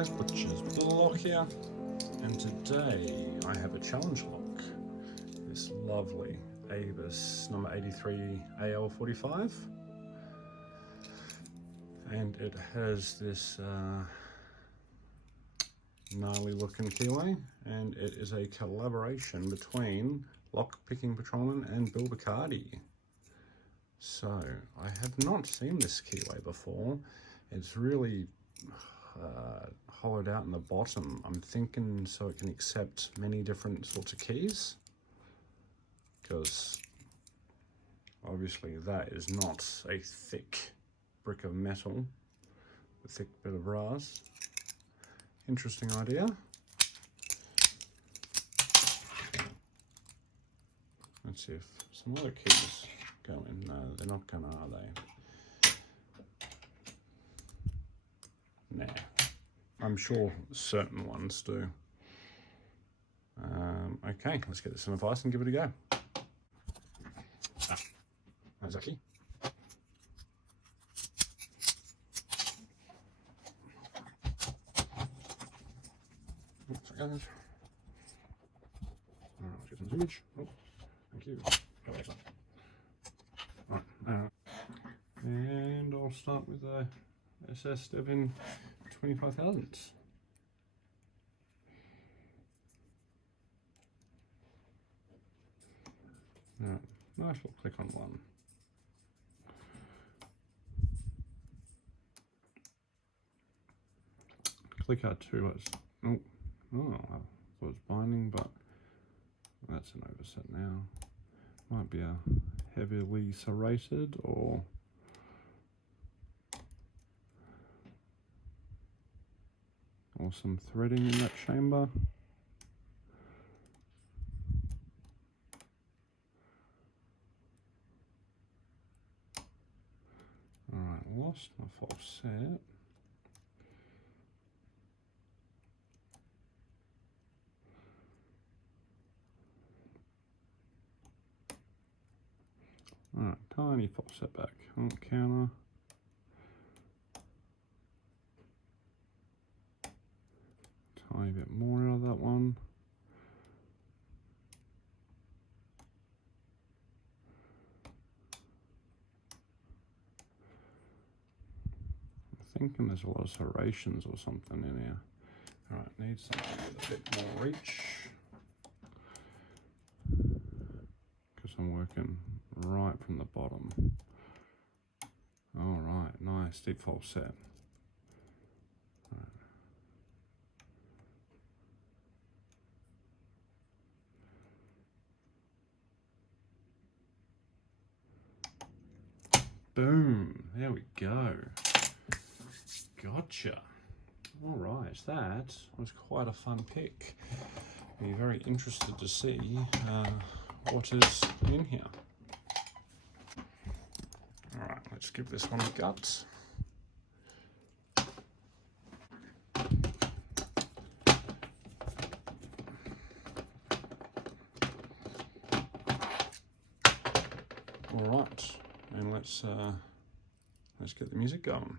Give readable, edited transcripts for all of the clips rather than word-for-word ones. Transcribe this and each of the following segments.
guys, Butcher's Block here, and today I have a challenge lock. This lovely Avis number 83 AL45, and it has this gnarly looking keyway, and it is a collaboration between Lock-Picking Patrolman and Bacardi. So I have not seen this keyway before. It's really hollowed out in the bottom. I'm thinking so it can accept many different sorts of keys, because obviously that is not a thick brick of metal, a thick bit of brass. Interesting idea. Let's see if some other keys go in. No, they're not gonna, are they? Nah, I'm sure certain ones do. Okay, let's get this in a vise and give it a go. There's our key. Oops, there goes. Alright, let's get some image. Oh, thank you. Oh, excellent. Right, and I'll start with a SS Devin 25,000. Right, nice little click on one. Click out two. I thought it was binding, but that's an overset now. Might be a heavily serrated or some threading in that chamber. Alright, lost my false set. Alright, tiny false set back. Counter. Tiny bit more out of that one. I'm thinking there's a lot of serrations or something in here. Alright, need something with a bit more reach, because I'm working right from the bottom. Alright, nice, deep false set. Boom, there we go. Gotcha. All right, that was quite a fun pick. Be very interested to see what is in here. All right, let's give this one a gut. All right, and let's get the music going.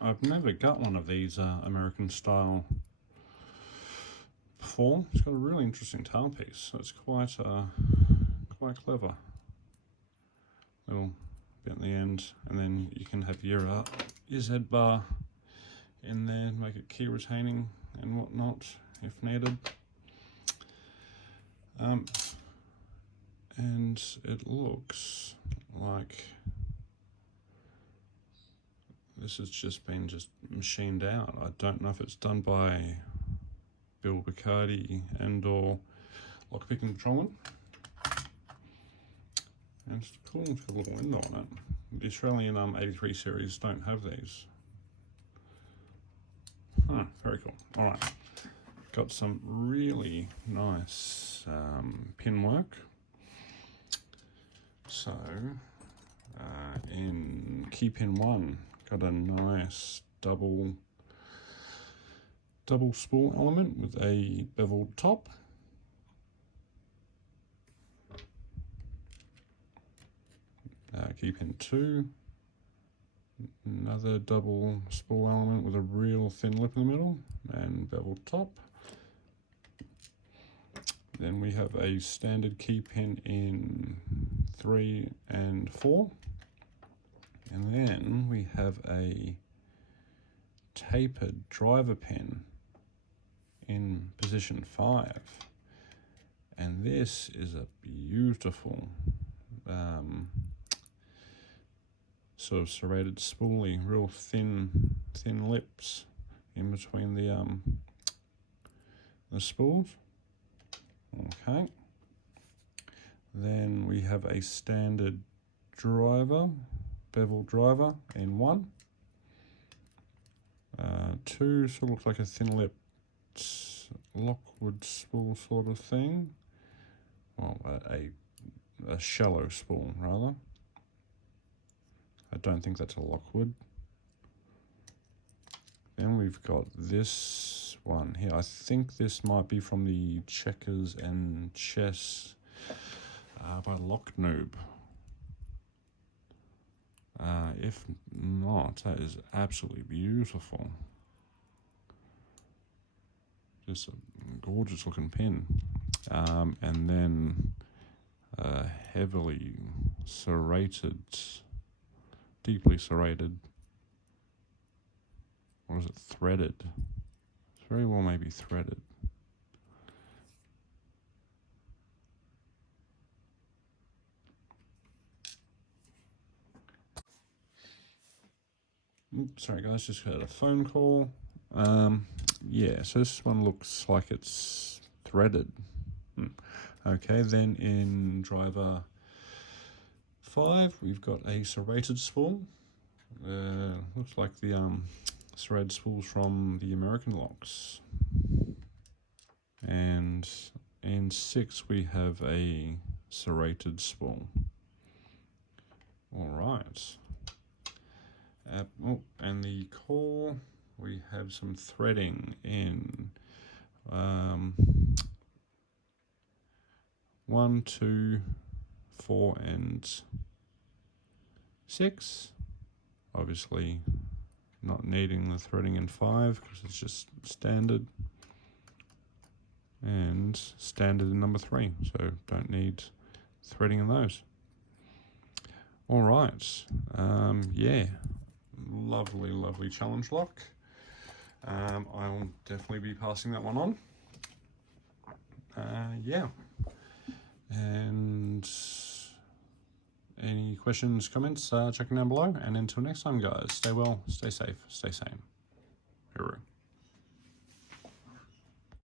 I've never got one of these American style before. It's got a really interesting tailpiece, so it's quite clever. Little bit at the end, and then you can have your Z bar in there, make it key retaining and whatnot if needed. And it looks like this has just been machined out. I don't know if it's done by Bill Bacardi and or Lockpicking Patrolman. And it's cool, it's got a little window on it. The Australian 83 series don't have these. Very cool. Alright, got some really nice pin work. So, in key pin 1, got a nice double spool element with a beveled top. Key pin 2, another double spool element with a real thin lip in the middle and beveled top. Then we have a standard key pin in 3 and 4. And then we have a tapered driver pin in position 5. And this is a beautiful sort of serrated spoolie, real thin lips in between the spools. Okay. Then we have a standard driver, bevel driver in 1. 2 sort of looks like a thin lipped Lockwood spool sort of thing. Well, a shallow spool rather. I don't think that's a Lockwood. Then we've got this one here. I think this might be from the Checkers and Chess by Locknoob. If not, that is absolutely beautiful. Just a gorgeous looking pin. And then heavily serrated, deeply serrated, or is it threaded? It's very well maybe threaded. Oops, sorry guys, just had a phone call. Yeah, so this one looks like it's threaded. Okay, then in driver 5, we've got a serrated spool. Looks like the serrated spools from the American locks. And in 6, we have a serrated spool. All right. And the core, we have some threading in 1, 2, 4, and 6. Obviously not needing the threading in 5 because it's just standard. And standard in number 3, so don't need threading in those. All right, yeah. Lovely challenge lock. I'll definitely be passing that one on. Yeah. And any questions, comments, check them down below. And until next time, guys, stay well, stay safe, stay sane. Hooroo.